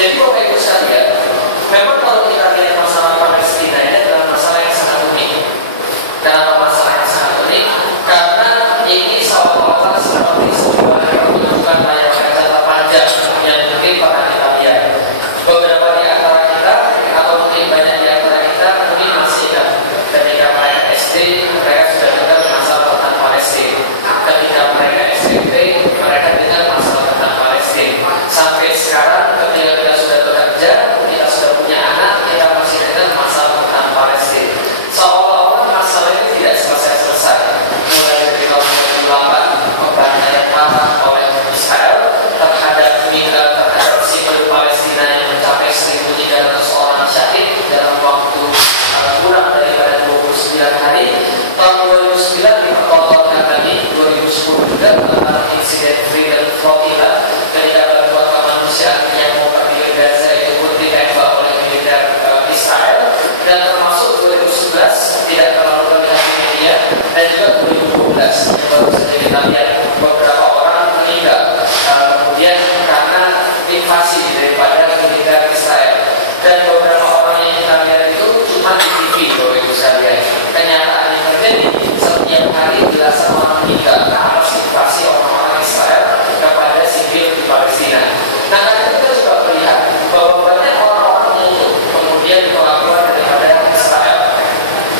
Jadi Bapak Ibu sekalian, memang kalau kita lihat masalah Palestina ini adalah masalah yang sangat unik. Kenapa masalah yang sangat unik? Karena ini seolah-olah seperti sebuah pertunjukan layar kaca terpanjang yang mungkin pernah kita lihat. Beberapa di antara kita atau mungkin banyak di antara kita mungkin masih ingat ketika mereka SD, mereka sudah dengar masalah tentang Palestina. Ketika mereka SMP, mereka dengar masalah tentang Palestina. Sampai sekarang ketika kita sudah bekerja, kita sudah punya anak, kita masih dengar masalah tentang Palestina. Seolah-olah masalah ini tidak selesai-selesai. Mulai dari tahun 2008, pembantaian parah oleh Israel terhadap sipil Palestina yang mencapai 1.300 orang syahid dalam waktu kurang daripada 29 hari. Tahun 2009 dipertontonkan lagi, 2010 juga tentang insiden Freedom Flotilla ketika bantuan kemanusiaan yang mau pergi ke Gaza itu pun ditembak oleh militer Israel, dan termasuk 2011 tidak terlalu terlihat di media, dan juga 2012 yang baru saja kita lihat beberapa orang meninggal kemudian karena invasi daripada militer Israel. Dan beberapa orang yang kita lihat itu cuma di TV, Bapak Ibu sekalian. Kenyataan yang terjadi setiap hari belasan orang meninggal atas invasi orang-orang Israel kepada sipil di Palestina. Nah, karena kita juga melihat bahwa banyak orang-orang mengutuk kemudian pengakuan daripada Israel.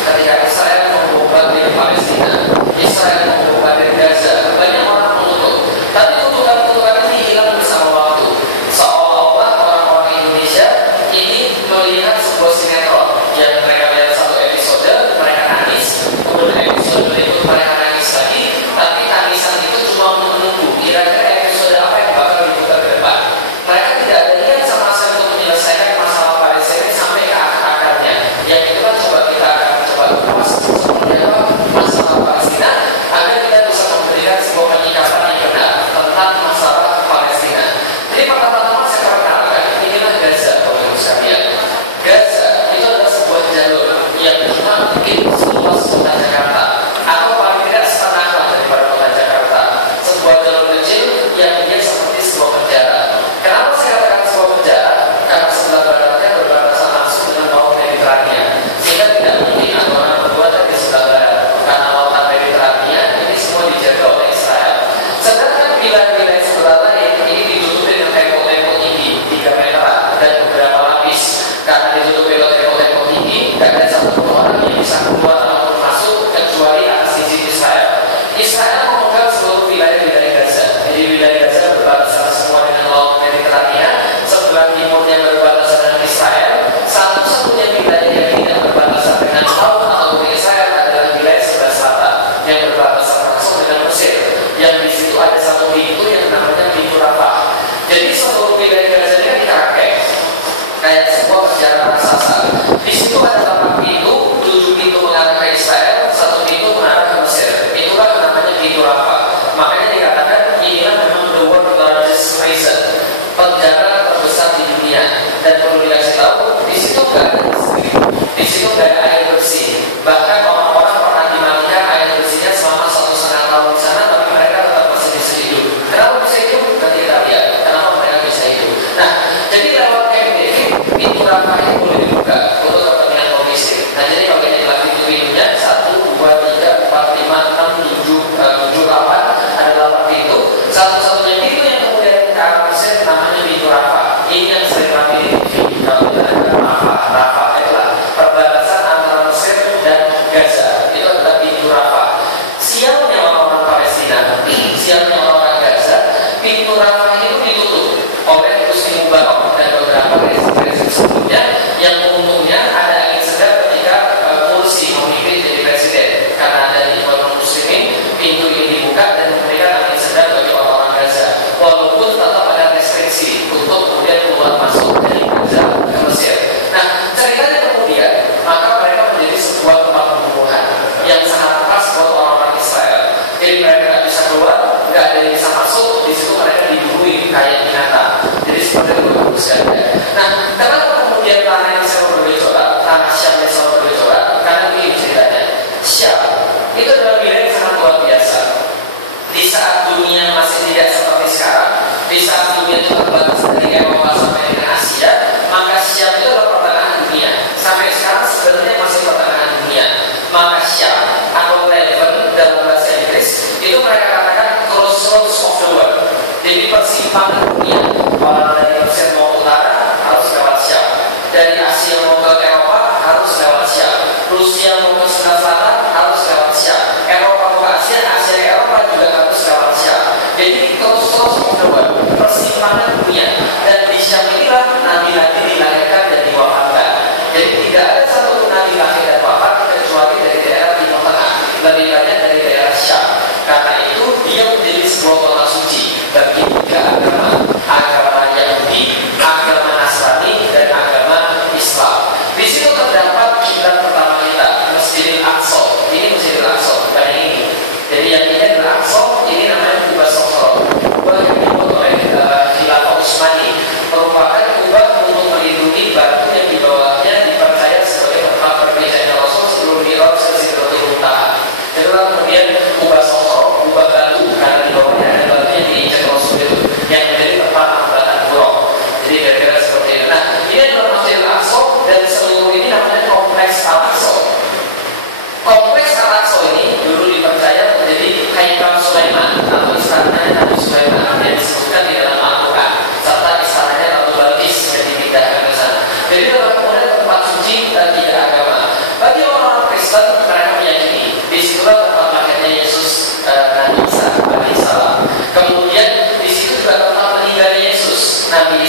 Ketika Israel membombardir Palestina, Israel membombardir Gaza, banyak orang mengutuk. Tapi kutukan-kutukan ini hilang bersama waktu. Seolah-olah orang-orang Indonesia ini melihat sebuah sinetron yang mereka lihat satu episode, mereka nangis, kemudian episode berikut mereka nangis lagi, tapi tangisan itu cuma untuk menunggu kira-kira episode apa yang bakal diputar ke depan. Mereka tidak ada niat sama sekali untuk menyelesaikan masalah Palestina sampai ke akar-akarnya. Yang itu kan kita akan coba bahas seperti apa masalah Palestina agar kita bisa memberikan sebuah penyikapan yang benar tentang masalah Palestina. Jadi pertama-tama saya perkenalkan, inilah Gaza, Bapak Ibu sekalian. Gaza itu adalah sebuah jalur yang cuma mungkin seluas kota Jakarta, atau paling tidak setengah lah daripada kota Jakarta. Sebuah jalur kecil yang dia seperti sebuah penjara. Kenapa saya katakan sebuah penjara? Karena sebelah baratnya berbatasan langsung dengan laut Mediterania, sehingga tidak mungkin ada orang berbuat dari sebelah barat. Karena lautan Mediterania ini semua dijaga oleh Israel. Sedangkan wilayah-wilayah sebelah lain ini ditutupi dengan tembok-tembok tinggi 3 meter dan beberapa lapis. Karena ditutupi oleh tembok-tembok tinggi, tidak ada satu orang yang bisa keluar ataupun masuk kecuali atas izin Israel. Israel memegang seluruh wilayah-wilayah Gaza. Jadi wilayah Gaza berbatasan semua dengan laut Mediterania. Sebelah timurnya berbatasan dengan Israel. Satu-satunya wilayah yang tidak berbatasan dengan laut ataupun Israel adalah wilayah sebelah selatan yang berbatasan langsung dengan Mesir. Yang di situ ada satu pintu yang namanya pintu Rafah. Jadi seluruh wilayah Gaza ini dikerangkeng kayak sebuah penjara raksasa. Di situ ada 8 pintu, 7 pintu mengarah ke Israel, 1 pintu mengarah ke Mesir. Itulah namanya pintu Rafah. Makanya dikatakan inilah memang the world largest prison, penjara terbesar di dunia. Dan perlu dikasih tahu, di situ nggak ada listrik, di situ nggak ada air bersih. Bahkan orang-orang pernah dimatikan air bersihnya selama 1,5 tahun di sana, tapi mereka tetap masih bisa hidup. Kenapa bisa hidup? Nanti kita lihat kenapa mereka bisa hidup. Nah, jadi lewat Camp David, pintu Rafah yang boleh dibuka untuk kepentingan logistik. Nah, jadi kalau kita lihat pintu-pintunya 1, 2, 3, 4, 5, 6, 7, 8 ada 8 pintu. Satu-satunya pintu yang kemudian ke arah Mesir namanya pintu Rafah. Ini yang sering kami kalau kita ada Rafah adalah perbatasan antara Mesir dan Gaza. Itu adalah pintu Rafah. Sialnya orang-orang Palestina, sialnya orang-orang Gaza, pintu Rafah itu ditutup oleh Husni Mubarak dan beberapa rezim sebelumnya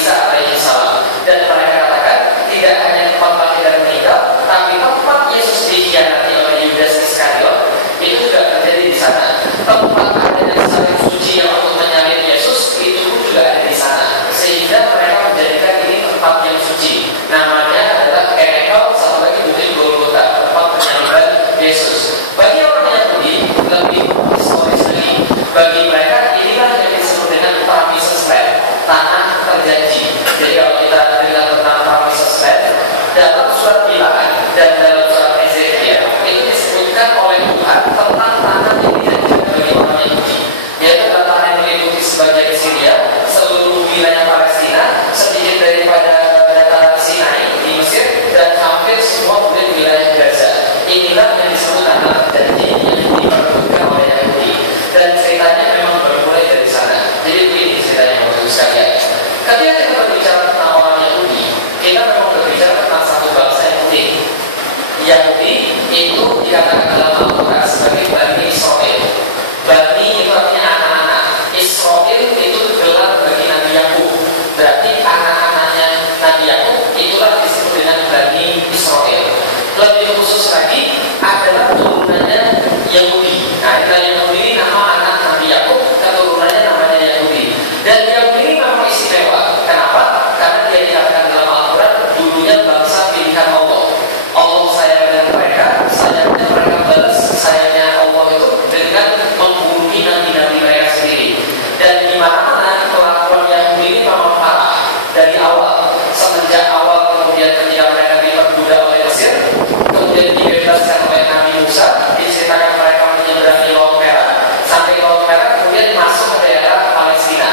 Isa alaihissalam. Dan mereka katakan tidak hanya tempat mati dan meninggal, tapi tempat Yesus dikhianati oleh Yudas Iskariot itu juga terjadi di sana. Tempat adanya salib suci yang untuk menyalib Yesus itu pun juga ada di sana. Sehingga mereka menjadikan ini tempat yang suci. Namanya adalah Erekel, satu lagi mungkin Golgota, tempat penyaliban Yesus. Bagi orang Yahudi lebih historis lagi. Bagi mereka inilah yang disebut dengan Promised Land, tanah terjanji. Jadi kalau kita dengar tentang Promised Land dalam surat Bilangan dan dalam surat Ezekiel itu disebutkan oleh Tuhan tentang tanah yang dijanjikan bagi orang Yahudi, yaitu tanah yang meliputi sebagian Syria, seluruh wilayah Palestina, sedikit daripada dataran Sinai di Mesir, dan hampir semua wilayah Gaza. Inilah yang disebut tanah terjanji yang diperebutkan oleh Yahudi. Dan ceritanya memang bermulai dari sana. Jadi begini ceritanya Bapak sekalian. Ketika kita berbicara tentang orang Yahudi, kita memang berbicara tentang satu bangsa yang unik. Yahudi itu dikatakan dalam Al-Quran sebagai Bani Israel. Bani itu artinya anak-anak. Israel itu gelar bagi Nabi Yakub. Berarti anak-anaknya Nabi Yakub itulah disebut dengan Bani Israel. Lebih khusus lagi adalah turunannya Yahudi. Nah, Yahudi ini nama anak Nabi Yakub, keturunannya namanya Yahudi. Dan Yahudi ini memang istimewa. Kenapa? Karena dia dikatakan dalam Al-Quran dulunya bangsa pilihan Allah. Allah sayang dengan mereka, sayangnya mereka balas sayangnya Allah itu dengan membunuh nabi-nabi mereka sendiri. Dan di mana-mana kelakuan Yahudi ini memang parah dari awal. Semenjak awal kemudian ketika mereka diperbudak oleh Mesir, kemudian dibebaskan oleh Nabi Musa, diceritakan mereka menyeberangi Laut Merah, sampai Laut Merah kemudian masuk ke daerah Palestina.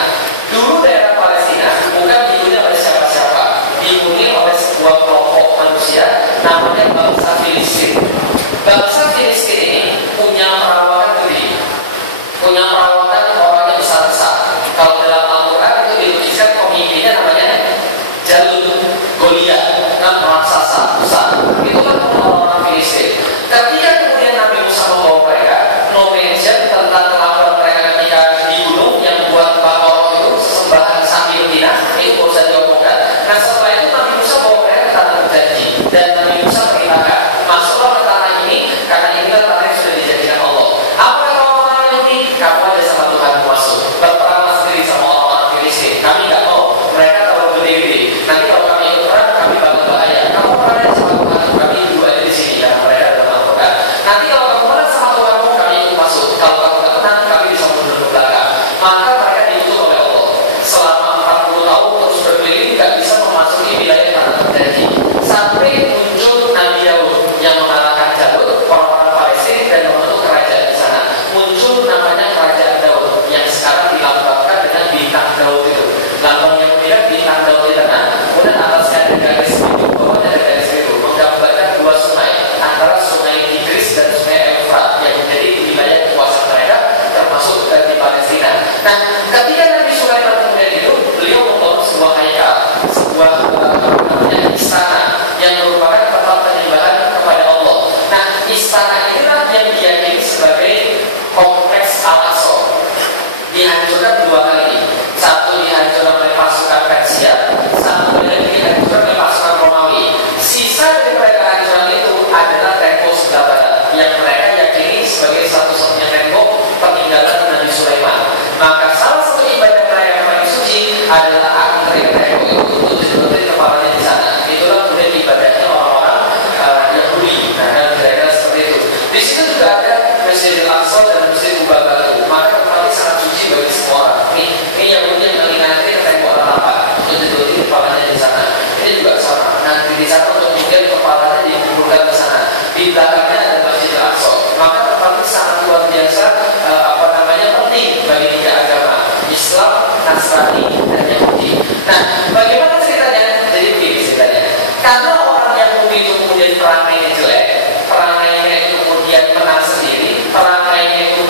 Dulu daerah Palestina bukan dihuni oleh siapa-siapa, dihuni oleh sebuah kelompok manusia namanya bangsa Filistin. Bangsa Filistin ini punya perawakan gede, punya perawakan orang yang besar-besar. Kalau dalam Al-Quran itu dituliskan pemimpinnya namanya Jalut, Goliat, dan raksasa besar. Itu kan orang-orang Filistin. Ketika kemudian Nabi Musa membawa mereka, no mention tentang kelakuan mereka ketika di gunung yang buat bakor itu sesembahan sambil dina, itu baru saja diomongkan. Nah setelah itu Nabi Musa bawa mereka ke tanah terjanji, dan Nabi Musa perintahkan masuklah ke tanah ini karena inilah tanah yang sudah dijanjikan Allah. Apa kata orang-orang ini? Kamu aja sama Tuhan masuk, berperanglah sendiri sama orang-orang Filistin. Kami nggak mau, mereka terlalu gede-gede. Nanti kalau kami ikut perang, kami bakal bahaya. Kamu perang sama Tuhan, kami dulu aja di sini karena mereka dalam Al-Quran. Nanti kalau kamu menang sama Tuhanmu, kami ikut masuk. Kalau kamu nggak menang, kami bisa mundur ke belakang. Maka mereka ditutup oleh Allah selama 40 tahun terus berkeliling, nggak bisa memasuki wilayah tanah terjanji. Sampai muncul Nabi Daud yang mengalahkan Jalut, orang-orang Palestina, dan membentuk kerajaan di sana. Muncul namanya Kerajaan Daud yang sekarang dilambangkan dengan bintang Daud itu. Lambang yang mirip bintang Daud di tengah, kemudian atasnya ada garis biru, bawahnya ada garis biru, menggambarkan dua sungai antara sungai Tigris dan sungai Efrat yang menjadi wilayah kekuasaan mereka, termasuk di Palestina. Nah, ketika Nabi Sulaiman kemudian itu, beliau membangun sebuah haikal, sebuah istana yang merupakan tempat penyembahan kepada Allah. Nah, istana inilah yang diyakini sebagai kompleks Al-Aqsa. Dihancurkan dua kali. Satu dihancurkan oleh pasukan Persia, satu lagi dihancurkan oleh pasukan Romawi. Sisa dari kehancuran itu adalah tembok sebelah barat yang mereka yakini sebagai satu-satunya tembok peninggalan Nabi Sulaiman. Maka salah satu ibadah mereka yang paling suci adalah angkring tembok itu untuk ditutupi kepalanya di sana. Itulah kemudian ibadahnya orang-orang Yahudi. Nah, dan kira-kira seperti itu. Di situ juga ada Masjidil Aqsa dan Masjid Kubah Batu. Maka tempatnya sangat suci bagi semua orang. Ini Yahudi yang mengingati ke tembok apa untuk ditutupi kepalanya di sana. Ini juga sama. Nah, di sana untuk kemudian kepalanya dikumpulkan ke sana. Di belakangnya ada Masjidil Aqsa. Maka tempatnya sangat luar biasa penting bagi tiga agama, Islam, Nasrani, dan Yahudi. Nah, bagaimana ceritanya? Jadi begini ceritanya. Karena orang Yahudi itu kemudian perangainya jelek, perangainya itu kemudian menang sendiri, perangainya itu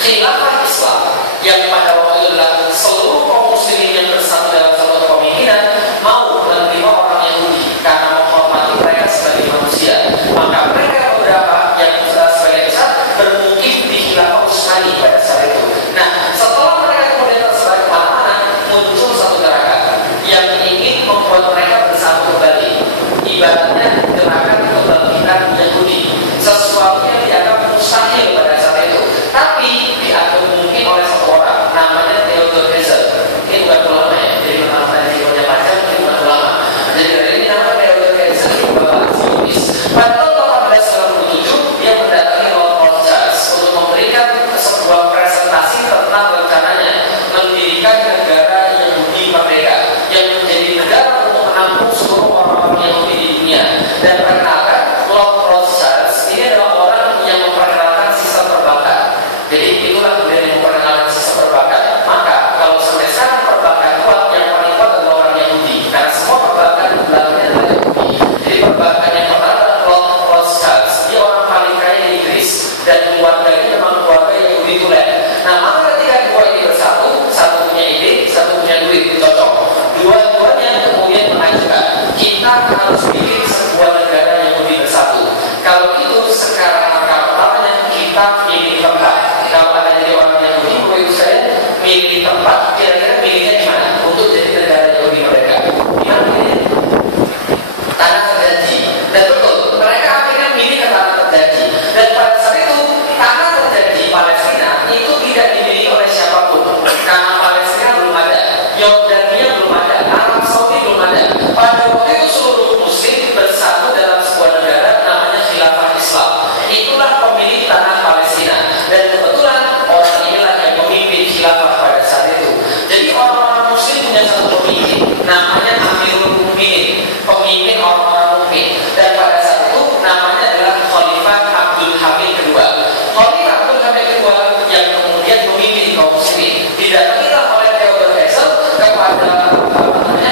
Khilafah Islam yang pada waktu itu adalah seluruh kaum muslimin yang bersatu dalam satu kepemimpinan mau menerima orang Yahudi karena menghormati mereka sebagai manusia. Maka mereka beberapa yang sebagai besar bermukim di Khilafah Utsmani pada saat itu. Nah, setelah mereka kemudian tersebar kemana-mana, muncul satu gerakan yang ingin membuat mereka bersatu kembali. Ibaratnya gerakan kebangkitan Yahudi, sesuatu yang dianggap mustahil pada saat itu, tapi dianggap mungkin oleh satu orang namanya Theodor Herzl. Ini bukan ulama ya, jadi nama yang punya macam ini bukan ulama. Jadi dari ini nama Theodor Herzl itu bapak Zionis. Pada tahun 1897 dia mendatangi Lord Rothschild untuk memberikan sebuah presentasi tentang rencananya mendirikan negara Yahudi merdeka yang menjadi negara untuk menampung seluruh orang-orang Yahudi di dunia. Dan perkenalkan, Lord Rothschild ini adalah orang yang memperkenalkan sistem perbankan. Jadi itulah kemudian yang memperkenalkan sistem perbankan. Maka kalau sampai sekarang perbankan kuat, yang paling kuat adalah orang Yahudi, karena semua perbankan di belakangnya adalah Yahudi. Jadi perbankan yang pertama adalah Lord Rothschild. Dia orang paling kaya di Inggris dan keluarganya memang keluarga Yahudi tulen. Nah, maka ketika dua ini bersatu, satu punya ide, satu punya duit, cocok. Dua-duanya kemudian mengajukan, kita harus bikin sebuah negara Yahudi bersatu. Kalau itu sekarang langkah pertamanya kita pilih tempat. Kalau ada jadi orang Yahudi, menurut saya milih tempat, kira-kira milihnya di mana untuk jadi negara Yahudi mereka? Di mana milihnya? Tanah terjanji. Dan betul, mereka akhirnya milih ke tanah terjanji. Dan pada saat itu tanah terjanji Palestina itu tidak dimiliki oleh siapapun, karena Palestina belum ada, Yordania belum ada, Arab Saudi belum ada. Pada waktu itu seluruh Muslim bersatu dalam sebuah negara namanya Khilafah Islam. Itulah pemilik tanah Palestina. Dan kebetulan orang inilah yang memimpin Khilafah pada saat itu. Jadi orang-orang Muslim punya satu pemimpin namanya Amirul Mukminin, pemimpin orang-orang mukmin. Dan pada saat itu namanya adalah Khalifah Abdul Hamid II. Khalifah Abdul Hamid II yang kemudian memimpin kaum muslimin. Didatangilah oleh Theodor Herzl kepada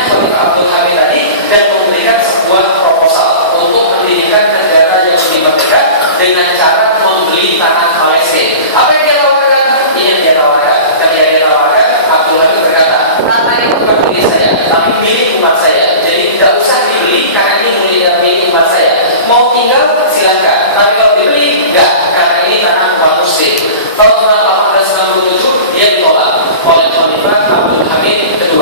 Khalifah Abdul Hamid tadi dan memberikan sebuah proposal untuk mendirikan negara yang lebih merdeka dengan cara membeli tanah Palestina. Apa yang dia tawarkan? Ini yang dia tawarkan. Ketika dia tawarkan, Abdul Hamid berkata, tanah ini bukan milik saya, tapi milik umat saya. Jadi tidak usah dibeli karena ini milik umat saya. Mau tinggal silakan, tapi kalau dibeli enggak, karena ini tanah umat muslim. Tahun 1897 dia ditolak oleh Khalifah Abdul Hamid II.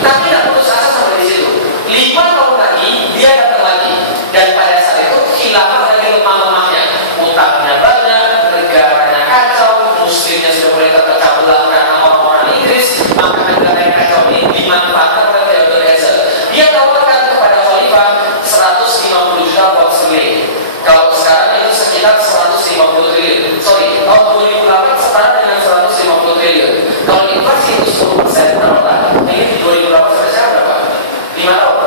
Tapi tidak putus asa sampai di situ. 5 tahun lagi dia datang lagi, dan pada saat itu khilafah lagi lemah-lemahnya, utangnya banyak, negaranya kacau, muslimnya sudah mulai terpecah belah karena orang-orang Inggris. Maka negara yang kacau ini dimanfaatkan oleh Theodor Herzl. Dia tawarkan kepada Khalifah 150 juta pound sterling. Kalau sekarang itu sekitar 150 triliun. Sorry, tahun 2008 setara dengan 150 triliun. Kalau inflasi itu 10% berapa? Ini di 2008 sampai sekarang berapa? 5 tahun?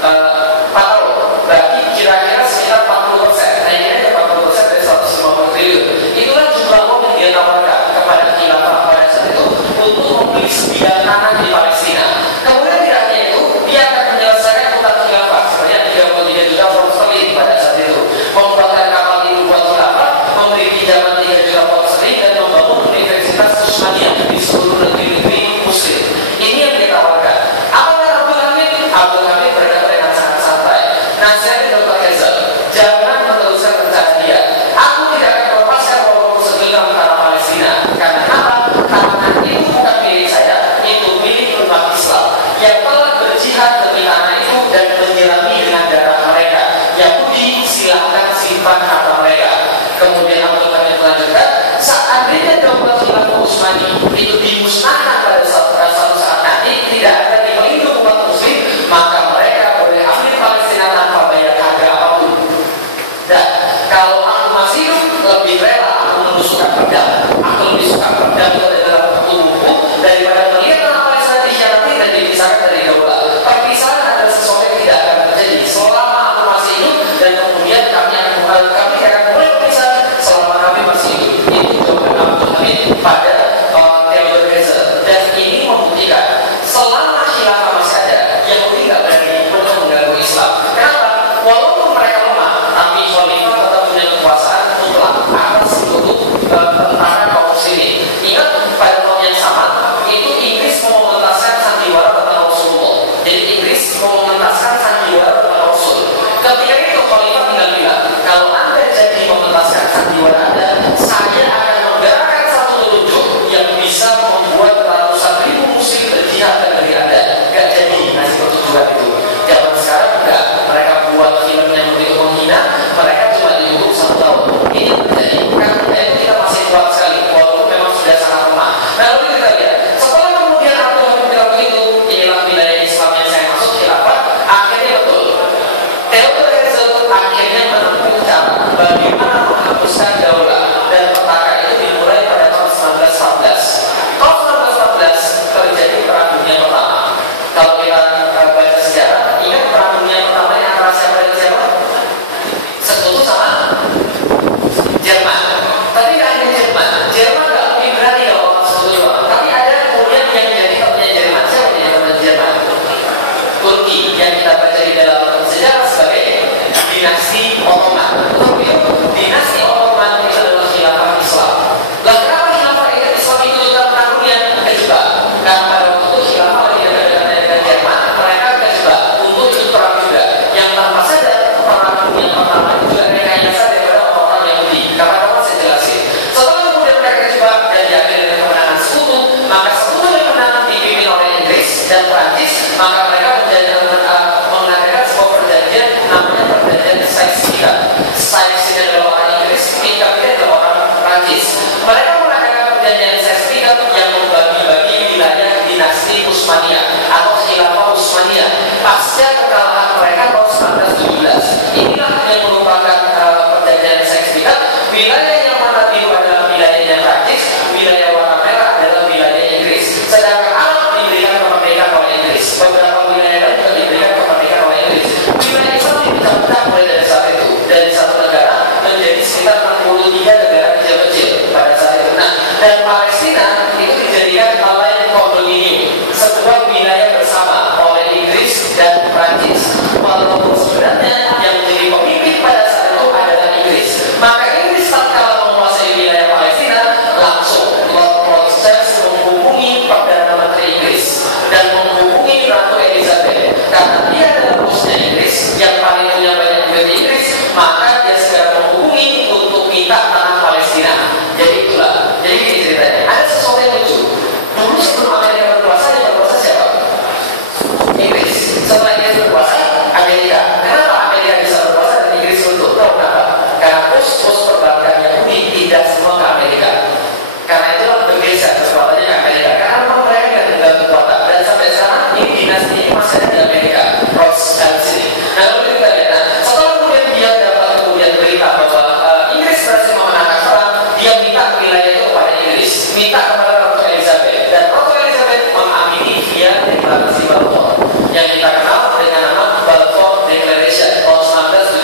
4 tahun. Berarti kira-kira sekitar 40%. Nah, ini aja 40% dari 150 triliun. Itulah jumlah uang yang dia tawarkan kepada khilafah pada saat itu untuk membeli sebidang tanah di Palestina. Kemudian tidak hanya itu, dia akan menyelesaikan utang khilafah sebanyak 33 juta pound sterling pada saat itu. Membuatkan kapal ini buat khilafah, memberi pinjaman 3 juta pound sterling dan membangun Universitas Utsmaniyah di seluruh negeri-negeri Muslim. Utsmaniyah atau Khilafah Utsmaniyah pasca kekalahan mereka tahun 1917. Inilah yang merupakan perjanjian sertifikat. Wilayah yang mana biru adalah wilayahnya Prancis, wilayah warna merah adalah wilayah Inggris. Sedangkan Arab diberikan kemerdekaan oleh Inggris. Beberapa wilayah lain juga diberikan kemerdekaan oleh Inggris. Wilayah Islam dipecah-pecah mulai dari saat itu, dari satu negara menjadi sekitar 63 negara kecil-kecil pada saat itu. Nah, dan Palestina itu dijadikan wilayah kondominium, sebuah wilayah bersama oleh Inggris dan Prancis. Walaupun sebenarnya yang menjadi pemimpin pada saat itu adalah Inggris. Maka Inggris tatkala menguasai wilayah Palestina, langsung Lord Rothschild menghubungi Perdana Menteri Inggris dan menghubungi Ratu Elizabeth karena dia adalah bosnya Inggris yang paling punya banyak duit di Inggris, maka dia segera menghubungi untuk minta tanah Palestina. Jadi itulah. Jadi ini ceritanya. Ada sesuatu yang lucu. Dulu sebelum Amerika berkuasa, yang berkuasa siapa? Inggris. Setelah Inggris berkuasa, Amerika. Kenapa Amerika bisa berkuasa dan Inggris runtuh? Tahu kenapa? Karena pos-pos perbankan Yahudi tidak semua ke Amerika. Karena itulah bergeser kekuatannya ke Amerika. Karena memang mereka yang tinggal kekuatan. Dan sampai sekarang ini dinasti ini masih ada di Amerika. Rothschild sini. Nah, lalu kita lihat. Nah, setelah kemudian dia dapat kemudian berita bahwa Inggris berhasil memenangkan perang, dia minta wilayah itu kepada Inggris, minta kepada Ratu Elizabeth, dan Ratu Elizabeth mengamini via deklarasi Balfour yang kita kenal dengan nama Balfour Declaration tahun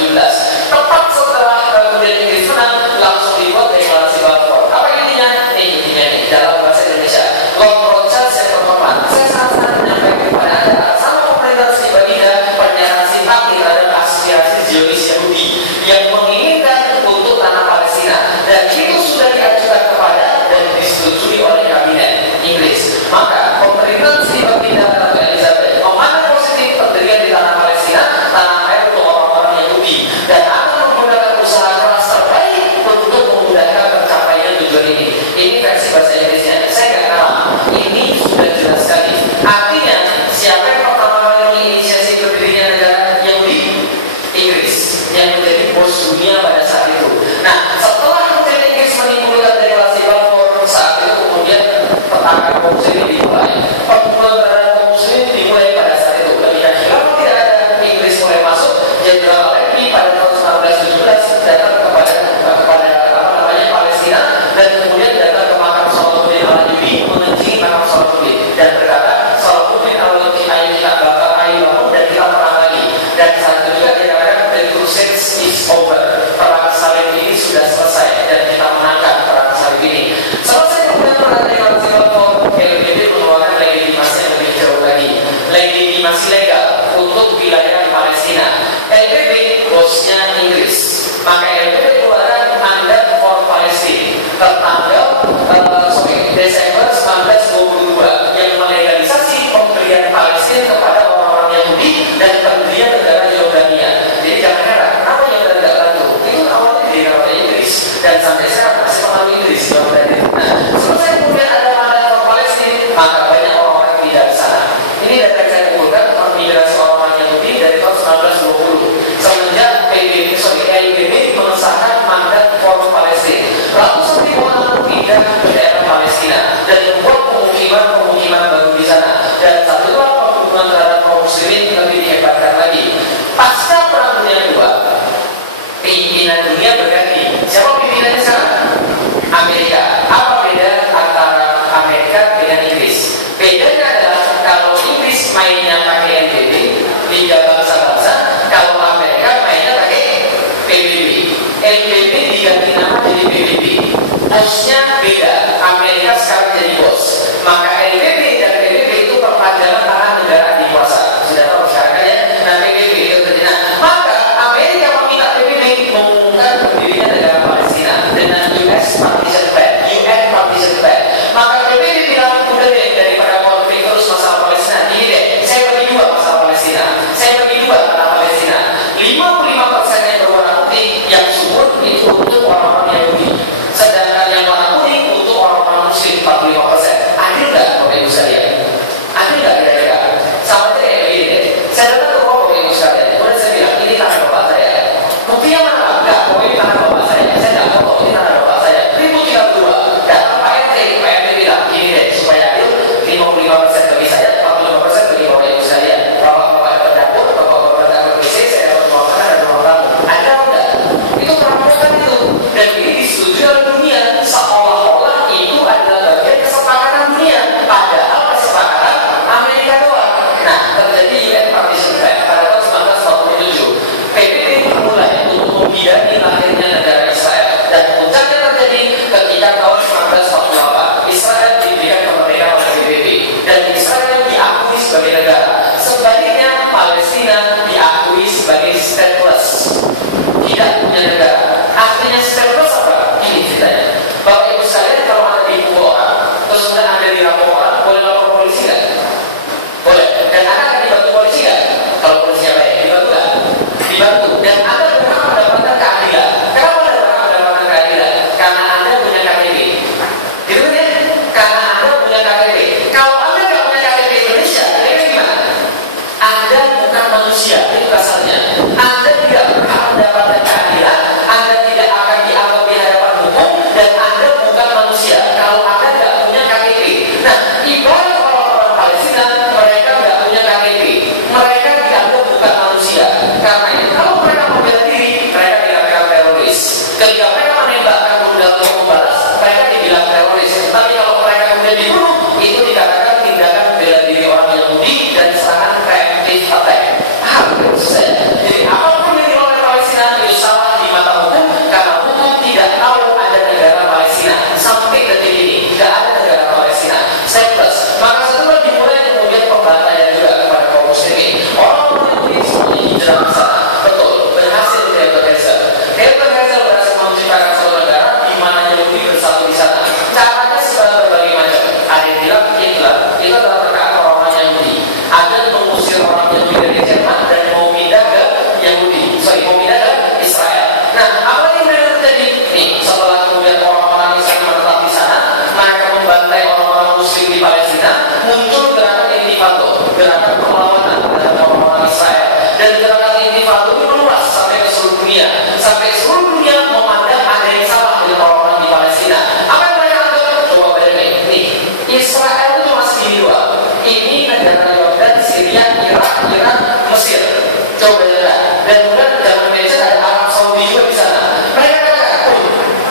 1917. Tepat setelah kemudian Inggris menang, langsung dibuat deklarasi Balfour. Apa intinya? Intinya dalam bahasa Indonesia, Lord Rothschild saya berpesan, saya sangat menyampaikan kepada Anda sama pemerintah Sri Baginda pernyataan simpati terhadap aspirasi Zionis Yahudi yang menginginkan untuk tanah Palestina, dan itu sudah diajukan kepada dan disetujui oleh kabinet Muslim di Palestina, muncul gerakan Intifado, gerakan perlawanan terhadap orang-orang Israel, dan gerakan Intifado itu meluas sampai ke seluruh dunia, sampai seluruh dunia memandang ada yang salah dengan orang-orang di Palestina. Apa yang mereka anggap? Coba bayangin, nih Israel itu cuma segini doang. Ini negara Yordan, Syria, Irak, Mesir. Coba bayangin, dan kemudian zaman Mesir ada Arab Saudi juga di sana. Mereka katakan,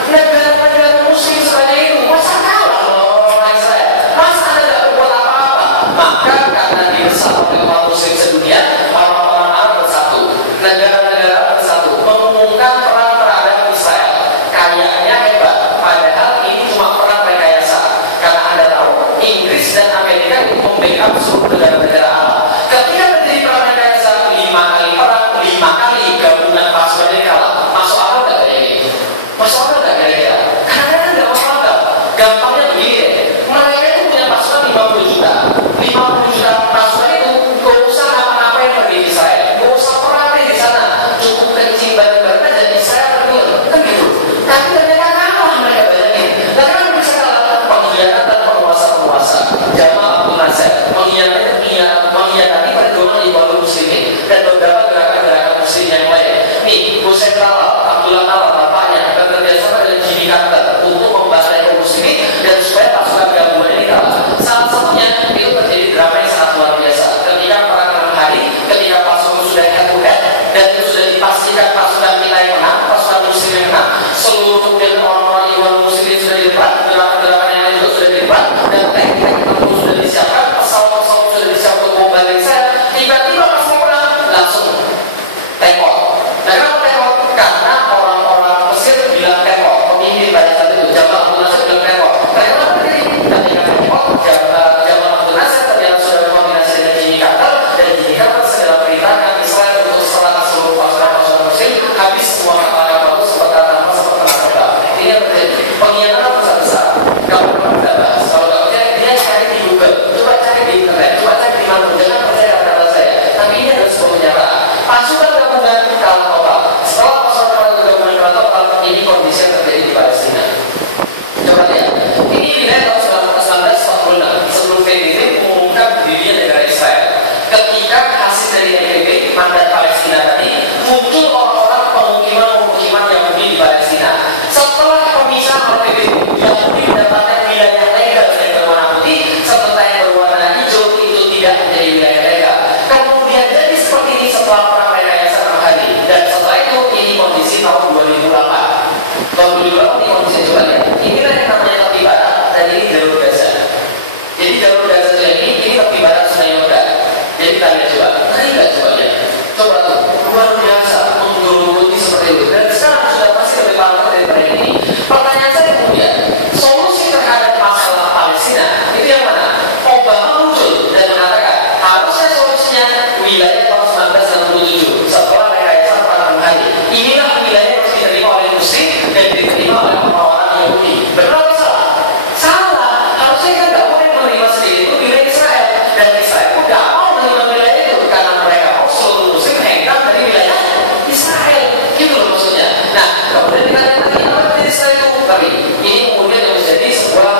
negara-negara Muslim sebanyak itu masa kalah orang Israel? Masa Anda tidak berbuat apa-apa? Maka karena didesak oleh umat Muslim sedunia, orang-orang Arab bersatu, negara-negara bersatu, mengumumkan perang terhadap Israel. Kayaknya hebat, padahal ini cuma perang rekayasa. Karena Anda tahu, Inggris dan Amerika itu membackup seluruh negara-negara Arab. Ketika terjadi perang rekayasa, 5 kali perang, 5 kali gabungan pasukan ini kalah. Masuk akal nggak kayak gini? Masuk akal nggak kira-kira? Karena mereka nggak masuk akal. Gampangnya begini deh, mereka itu punya pasukan 50 juta. 50 juta pasukan itu nggak usah ngapa-ngapain pergi di Israel, nggak usah perang di sana, cukup kencing bareng-bareng aja di Israel terbunuh, kan gitu. Tapi ternyata kalah mereka bayangin. Lalu kan bisa kalah pengkhianatan penguasa-penguasa. Jamal Abdul Nasser mengkhianati perjuangan Ikhwanul Muslimin dan beberapa gerakan-gerakan Muslim yang lain. Nih, Hussein Talal, Abdullah Talal, bapaknya bekerja sama dengan Jimmy Carter untuk membantai kaum Muslimin dan supaya pasukan gabungan ini kalah. Salah satunya itu terjadi drama yang sangat luar biasa. Ketika perang 6 hari, ketika pasukan sudah head to head dan itu sudah dipastikan pasukan kita yang menang, pasukan Muslim yang menang, seluruh kemudian orang-orang Ikhwanul Muslimin sudah di depan, gerakan-gerakan yang lain juga sudah di depan, dan teknik tempur sudah disiapkan, pesawat-pesawat sudah disiapkan untuk membalik saya. Tiba-tiba pas mau perang langsung tembok. Nah, kenapa tembok? Karena orang-orang Mesir bilang tembok. Pemimpin pada saat itu Jamal Abdul Nasser bilang tembok. Kenapa terjadi? Ketika tembok, Jamal Abdul Nasser ternyata sudah berkoordinasi dengan Jimmy Carter, dan Jimmy Carter segera perintahkan Israel untuk serang seluruh pasukan Muslim, habis semua kapal-kapal itu seperti tanpa seperti terbang. Ini yang terjadi. Pengkhianatan besar-besar. Kalau tidak bahas, kalau nggak percaya, dia cari di Google, coba cari di internet, coba cari di mana, jangan percaya kata saya. Tapi ini adalah sebuah kenyataan. Pasukan gabungan kalah total. Setelah pasukan gabungan kalah total, ini kondisi yang terjadi di Palestina. Coba lihat. Ini dilihat tahun 1946 sebelum PBB mengumumkan berdirinya negara Israel. Ketika hasil dari PBB mandat Palestina tadi, muncul orang-orang pemukiman Yahudi di Palestina. Setelah pemisahan PBB, Yahudi mendapatkan wilayah legal yang berwarna putih, sementara yang berwarna hijau itu tidak menjadi wilayah legal. Kemudian jadi seperti ini setelah perang rekayasa 6 hari, dan setelah itu ini kondisi tahun 2008. Tahun 2008 ini kondisi, coba lihat. Inilah yang namanya tepi barat, dan ini jalur Gaza. Jadi jalur Gaza ini tepi barat Sungai Yordan. Jadi kita lihat coba, ngeri nggak coba lihat? Coba tuh, luar biasa menggerogoti seperti itu. Dan sekarang sudah pasti lebih parah daripada ini. Pertanyaan saya kemudian, solusi terhadap masalah Palestina itu yang mana? Obama muncul dan mengatakan harusnya solusinya wilayah tahun 1967 setelah rekayasa perang 6 hari. Inilah wilayah yang harus diterima oleh Muslim dan diterima oleh orang-orang Yahudi. Benar atau salah? Salah. Harusnya kan nggak boleh menerima sendiri itu wilayah Israel, dan Israel pun nggak mau menerima wilayah itu karena mereka mau seluruh Muslim hengkang dari wilayah Israel. Gitu loh maksudnya. Nah, kemudian ditanya lagi apa terjadi setelah itu? Tapi ini kemudian yang menjadi sebuah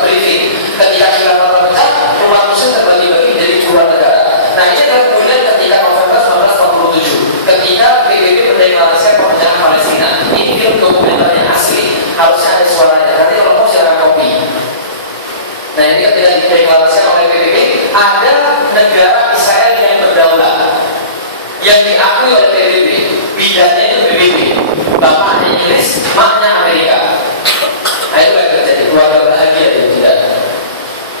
briefing. Ketika khilafah terpecah, umat Muslim terbagi-bagi menjadi 2 negara. Nah, ini adalah kemudian ketika November 1947, ketika PBB mendeklarasikan pemecahan Palestina. Ini film dokumenter yang asli, harusnya ada suaranya. Nanti kalau mau siaran kopi. Nah, ini ketika dideklarasikan oleh PBB, ada negara Israel yang berdaulat, yang diakui oleh PBB. Bidannya itu PBB, bapaknya Inggris, maknya Amerika. Nah, itu yang terjadi, keluarga bahagia itu tidak.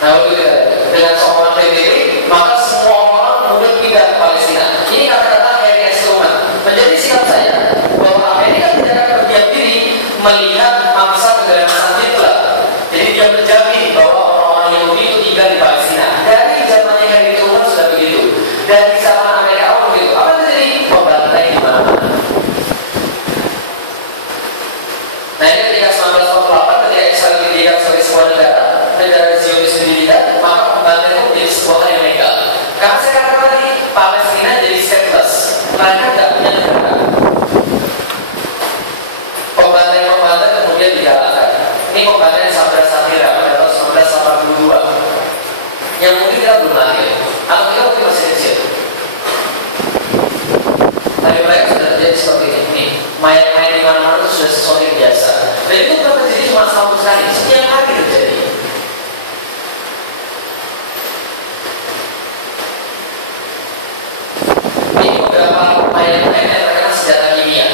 Nah, waktu itu dengan sokongan PBB, maka semua orang kemudian pindah ke Palestina. Ini kata-kata Harry S. Truman. Menjadi sikap saya bahwa Amerika tidak akan berdiam diri melihat mangsa keganasan Hitler. Jadi dia menjamin bahwa orang-orang Yahudi itu tinggal di Palestina. Dari zamannya Harry Truman sudah begitu. Dari zaman Amerika begitu. Apa terjadi? Membantai di mana-mana. Nah, ini ketika 1948, ketika Israel didirikan sebagai sebuah negara Zionis didirikan, maka pembantaian itu menjadi sebuah hal yang legal. Karena saya katakan tadi, Palestina jadi stateless, mereka tidak punya negara. Pembantaian kemudian digalakkan. Ini pembantaian Sabra Satira pada tahun 1982. belum lahir, atau kita mungkin masih kecil. Tapi mereka sudah terjadi seperti ini. Mayat-mayat di mana-mana itu sudah sesuatu yang biasa. Dan itu bukan terjadi cuma setahun sekali, setiap hari terjadi. Ini beberapa mayat-mayat yang terkena senjata kimia.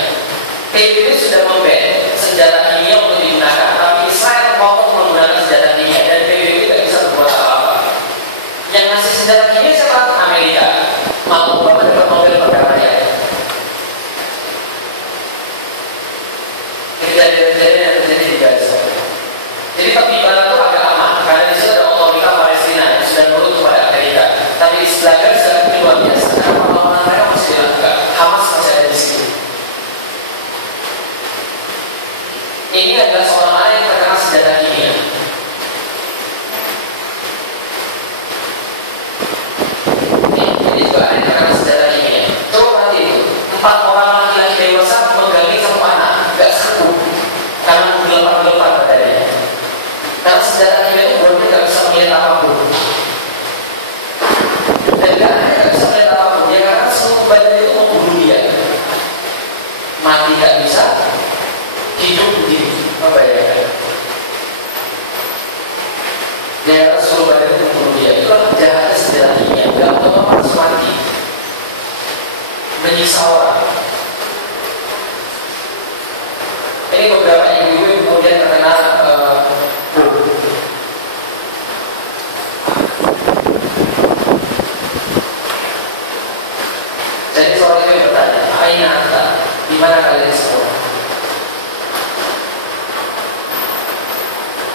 PBB sudah memban senjata kimia untuk digunakan, tapi Israel mau menggunakan senjata kimia dan PBB tidak bisa berbuat apa-apa. Yang ngasih senjata kimia siapa? Amerika. Mau mendapat Nobel perdamaian. Kejadian-kejadian yang terjadi di Gaza. Jadi tepi barat itu agak aman karena di situ ada otorita Palestina yang sudah menurut kepada Amerika. Tapi di sebelah Gaza ini luar biasa. Karena perlawanan mereka masih dilakukan. Hamas masih ada di situ. Ini adalah seorang anak yang terkena senjata kimia. Ini juga ada yang terkena senjata kimia. Coba nanti itu 4 orang laki-laki dewasa menggali satu anak, nggak sanggup karena menggelepar-gelepar badannya. Karena senjata kimia itu buatnya nggak bisa melihat apapun. Dan nggak bisa melihat apapun, ya karena seluruh badan itu membunuh dia. Mati nggak bisa, hidup begini, apa ya? Dia karena seluruh badan itu membunuh dia. Itulah jahatnya senjata kimia. Nggak otomatis mati, menyiksa orang. Ini beberapa ibu-ibu yang kemudian terkena jadi seorang ibu yang bertanya, Aina anta, di mana kalian semua?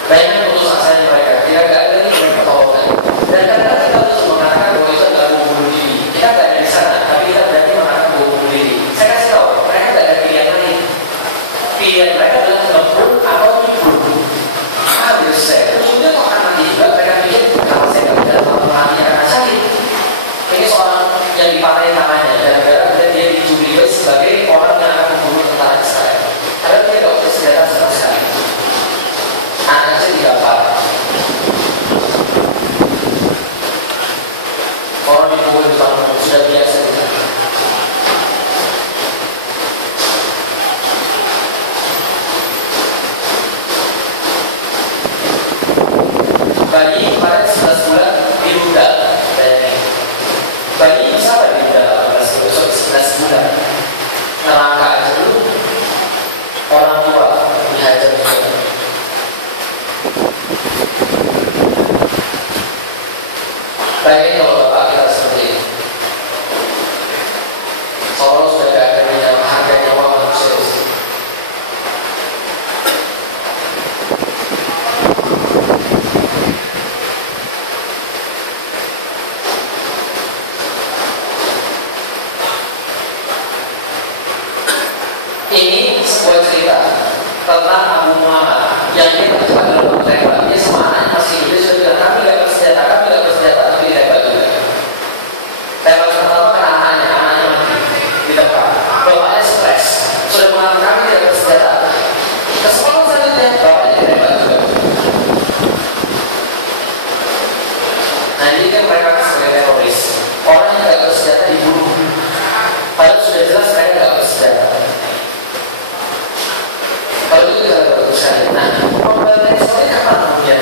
Bayangkan putus asanya mereka, tidak ada lagi mereka tolongkan. Dan kadang-kadang kita terus mengatakan bahwa itu adalah bom bunuh diri. Kita tidak ada di sana, tapi kita berarti mengatakan bom bunuh diri. Saya kasih tahu, mereka tidak ada pilihan lain. Pilihan mereka adalah ngebom atau nyebur. Habis saya, ujungnya kok akan mati juga. Mereka pikir kalau saya tidak bisa mati akan sakit. Ini soal yang dipatahin tangannya, dan dia dicuri sebagai orang yang akan membunuh tentara Israel. Karena dia tidak punya senjata sama sekali. Anaknya tidak parah. Orang dipukul di bangunan sudah biasa juga. Bayi pada 11 bulan dirudal. Bayi bisa pada dirudal 11 bulan. Neraka aja dulu. Orang tua dihajar juga. Bayangin kalau bapak kita seperti ini. Seolah sudah tidak ada harga nyawa manusia di sini. Ini sebuah cerita tentang Abu Muhammad yang dia terjebak dalam pertempuran. Dia sama anaknya masih hidup, dia sudah bilang kami tidak bersenjata, tapi hebat juga. Tembak pertama kan anaknya mati di tempat. Bapaknya stres, sudah mengatakan kami tidak bersenjata. Kesempatan selanjutnya bapaknya hebat juga. Nah ini kan mereka sebagai teroris. Orang yang tidak bersenjata dibunuh. Padahal sudah jelas mereka tidak bersenjata. Kalau itu tidak berusaha. Nah, pembantai seperti kapan kemudian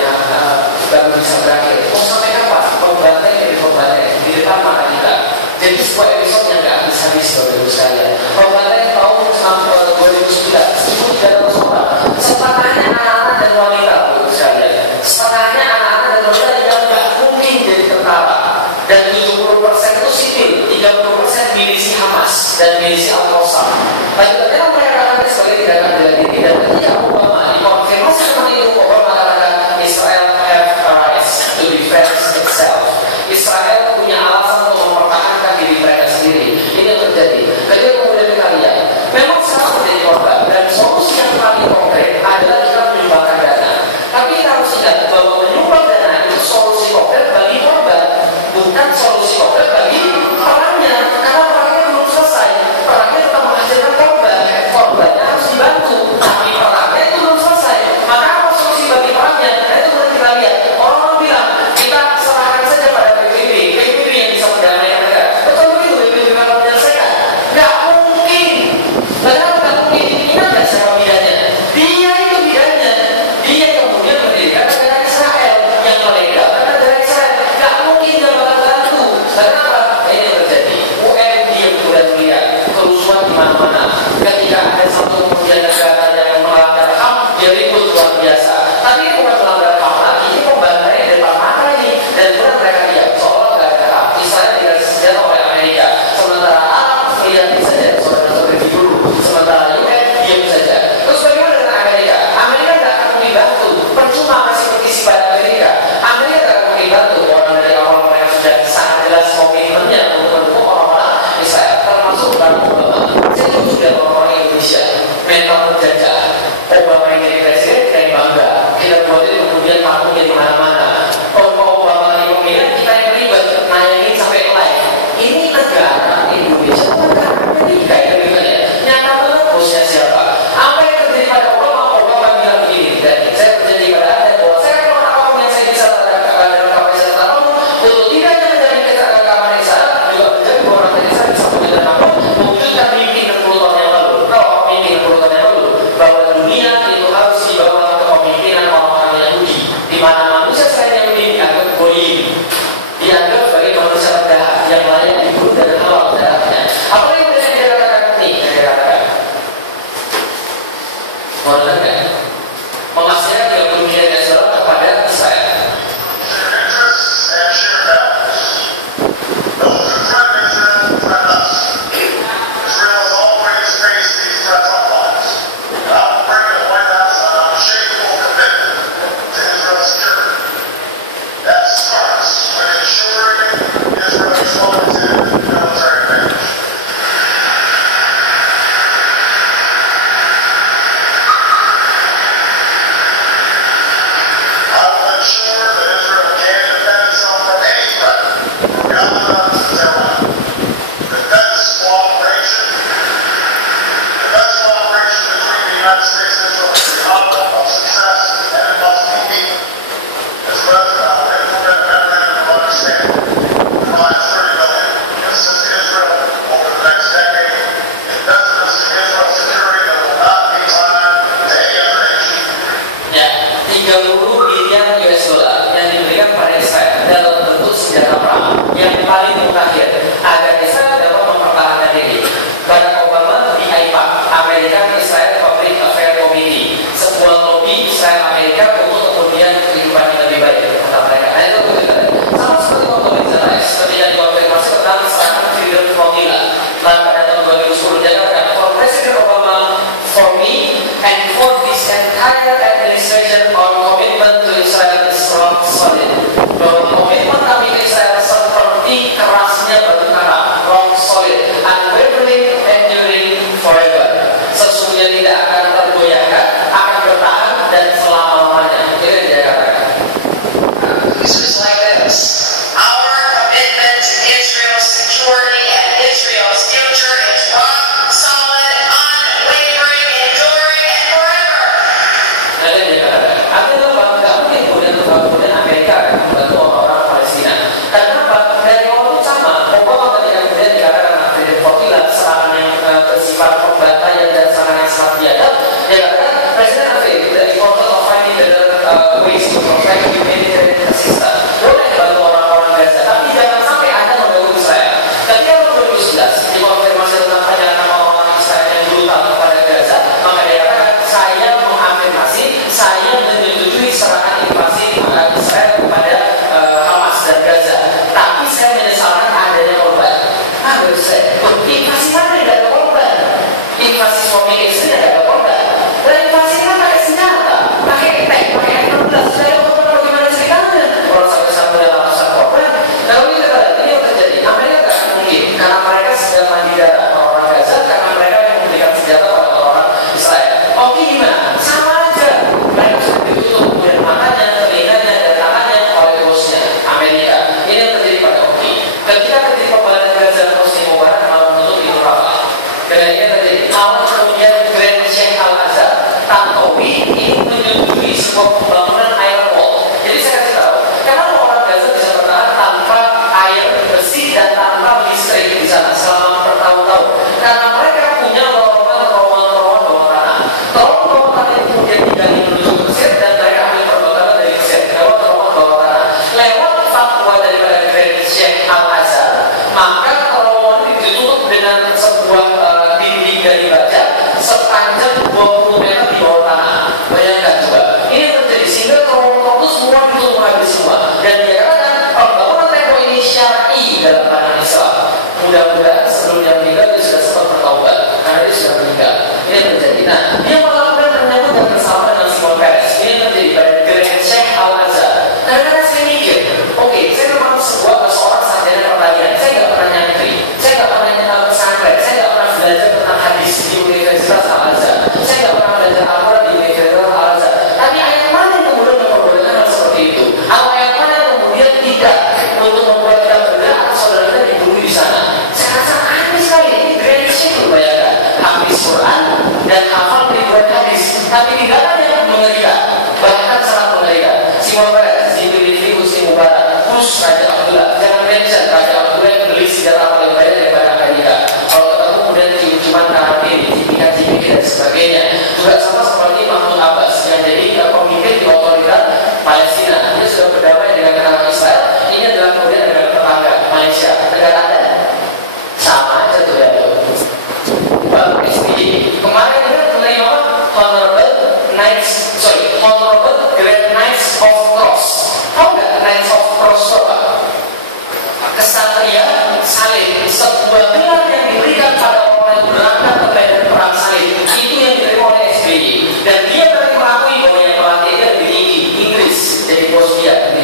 baru bisa berakhir? Mau sampai kapan? Pembantai yang dipembantai di depan mata kita. Jadi sebuah episode yang nggak habis-habis baru sekalian. Pembantai tahun 2009, itu tidak ada seorang. Setengahnya anak-anak dan wanita baru sekalian. Setengahnya anak-anak dan wanita yang nggak mungkin jadi tentara. Dan 70% itu sipil, 30% milisi Hamas dan milisi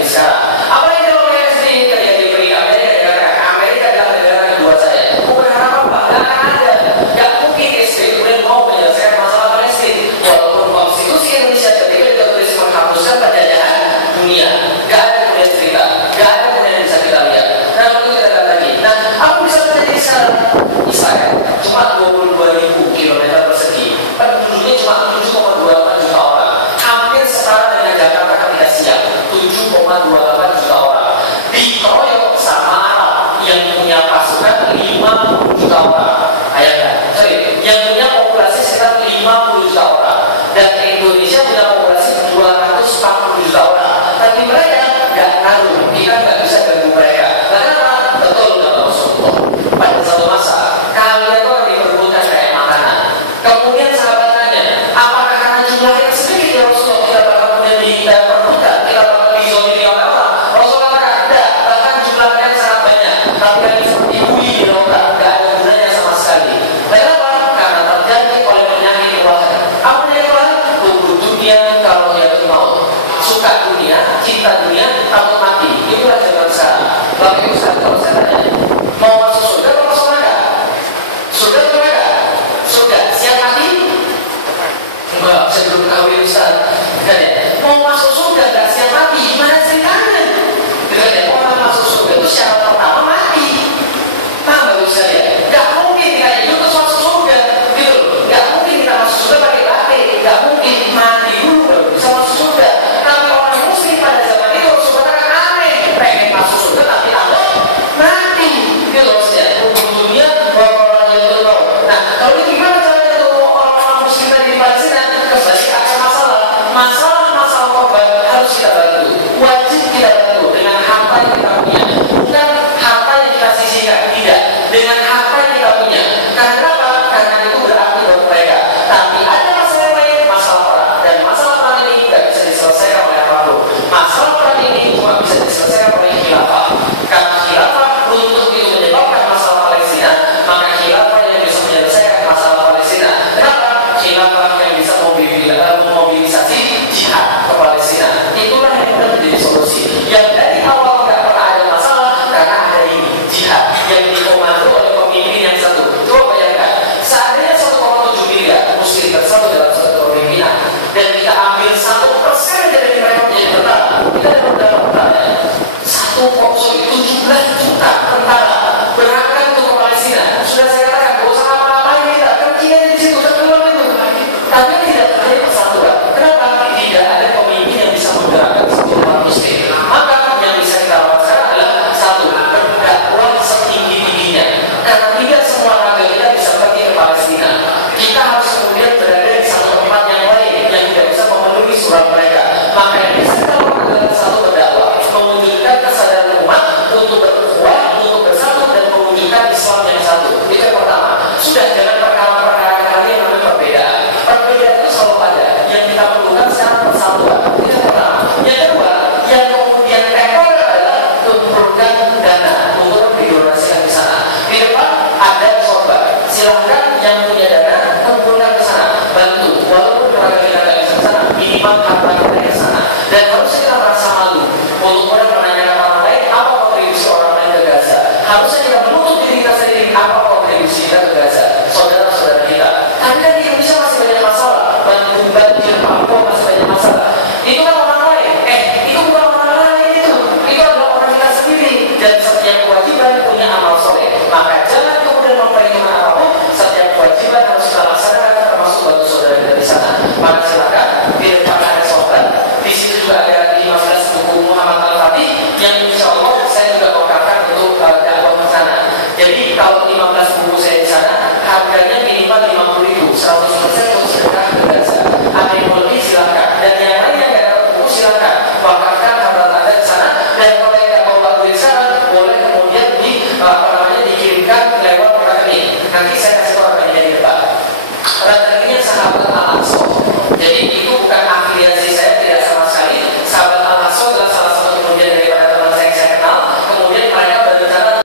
seperti sekarang. Apalagi kalau PSB ketika diberi Amerika adalah negara kedua saya. Bukan apa-apa, nggak akan ada. Nggak mungkin PSB kemudian mau menyelesaikan masalah Palestina. Walaupun konstitusi Indonesia ketika ditulis menghapuskan penjajahan dunia, nggak ada kemudian cerita, nggak ada kemudian bisa kita lihat. Nah, lalu kita lihat lagi. Nah, apa bisa terjadi sekarang? Israel cuma 22.000 kilometer persegi, penduduknya cuma 7,28 juta orang. Hampir setara dengan Jakarta ketika siang, 7,28 juta orang. Dikeroyok sama Arab yang punya pasukan 50 juta orang. Yang punya populasi sekitar 50 juta orang. Dan Indonesia punya populasi 240 juta orang. Tapi mereka nggak ngaruh, kita nggak bisa ganggu mereka. Karena betul nggak Rasulullah. Pada satu masa kalian tuh diperbutkan kayak makanan. Kemudian sahabat tanya, apakah karena jumlahnya sedikit ya Rasulullah kita bakal kemudian diperbutkan, kita bakal dizolimi oleh Allah? Rasulullah katakan tidak, bahkan jumlahnya sangat banyak. Tapi yang seperti bui di lautan nggak ada gunanya sama sekali. Kenapa? Karena terjadi oleh penyakit ruahan. Apa penyakit ruahan? Hubbu dunia kalau dia mau. Suka dunia, cinta dunia, takut mati. Itulah zaman sekarang. Bapak Ibu sekalian, kalau saya tanya, mau masuk surga atau masuk neraka? Surga atau neraka? Surga. Siap mati? Enggak, saya belum kawin Ustaz. Mau masuk surga enggak siap mati? Gimana ceritanya? Orang masuk surga itu syarat pertama mati. Paham nggak bisa ya? Nggak mungkin kita hidup terus masuk surga, gitu. Nggak mungkin kita masuk surga pakai batik. Nggak mungkin mati dulu baru bisa masuk surga. Tapi orang muslim pada zaman itu sebenarnya aneh, pengen masuk surga tapi takut mati. Gitu maksudnya. Dunia orang yang tahu. Nah, kalau ini gimana caranya tuh orang-orang muslim tadi di Palestina? Kembali akan masalah korban harus kita bantu. Wajib kita bantu dengan harta yang kita punya. Bukan harta yang kita sisihkan, tidak. Dengan harta yang kita punya. Karena apa? Karena itu berarti buat mereka. Tapi ada masalah lain, masalah perang. Dan masalah perang ini tidak bisa diselesaikan oleh apapun. Masalah perang ini cuma bisa diselesaikan oleh khilafah. Karena khilafah untuk itu menyebabkan masalah Palestina, maka khilafah yang bisa menyelesaikan masalah Palestina. Kenapa? Khilafah yang bisa memobilisasi jihad ke Palestina. Itulah yang benar menjadi solusi. Yang dari awal nggak pernah ada masalah karena ada ini jihad yang dikomando oleh pemimpin yang satu. Coba bayangkan, seandainya 1,7 miliar muslim bersatu dalam satu kepemimpinan dan kita ambil 1% dari mereka menjadi tentara, kita dapat berapa? 1,17 juta tentara berangkat untuk ke Palestina. Sudah saya katakan, gak usah apa-apain kita, kan Cina di situ, kan keluar itu. Tapi tidak terjadi persatuan. Kenapa? Tidak ada pemimpin yang bisa menggerakkan seluruh umat muslim. Maka yang bisa kita lakukan sekarang adalah satu, berdakwah setinggi-tingginya. Karena tidak semua warga kita bisa pergi ke Palestina. Kita harus kemudian berada di satu tempat yang lain yang tidak bisa memenuhi surat mereka. Maka yang bisa kita lakukan adalah satu, berdakwah, mewujudkan kesadaran umat untuk berukhuwah, untuk bersatu dan mewujudkan Islam yang satu. Itu yang pertama. Sudah, jangan perkara-perkara kalian yang berbeda. Perbedaan itu selalu ada. Yang kita perlukan sekarang persatuan. Itu yang pertama. Yang kedua, yang kemudian tekor adalah kumpulkan dana untuk didonasikan di sana. Di depan ada sorban. Silahkan yang punya dana kumpulkan ke sana, bantu. Walaupun keluarga kita tidak bisa ke sana, minimal harta kita ke sana. Dan harusnya kita merasa malu untuk orang menanyakan orang lain apa kontribusi orang lain ke Gaza. Harusnya kita menutup diri kita sendiri apa kontribusi kita ke Gaza, saudara-saudara kita. Tapi kan di Indonesia masih banyak masalah, banjir, Papua masih banyak masalah. Itu kan orang lain. Itu bukan orang lain itu adalah orang kita sendiri. Dan setiap kewajiban punya amal soleh. Maka jangan kemudian memperhitungkan apapun. Setiap kewajiban harus kita laksanakan, termasuk bantu saudara kita di sana. Maka silakan di depan ada sorban. Di situ juga ada 15 buku Muhammad Al-Fatih yang insya Allah saya juga mengungkapkan untuk dakwah ke sana. Jadi kalau 15 buku saya di sana harganya minimal 50.000, 100% untuk sedekah ke Gaza. Ada yang mau lebih silakan. Dan yang lain yang nggak dapat buku silakan wakafkan harta Anda di sana. Dan kalau yang nggak mau lakuin di sana boleh kemudian dikirimkan lewat rekening. Nanti saya kasih tahu rekeningnya di depan. Rekeningnya sahabat Al-Aqsa. Jadi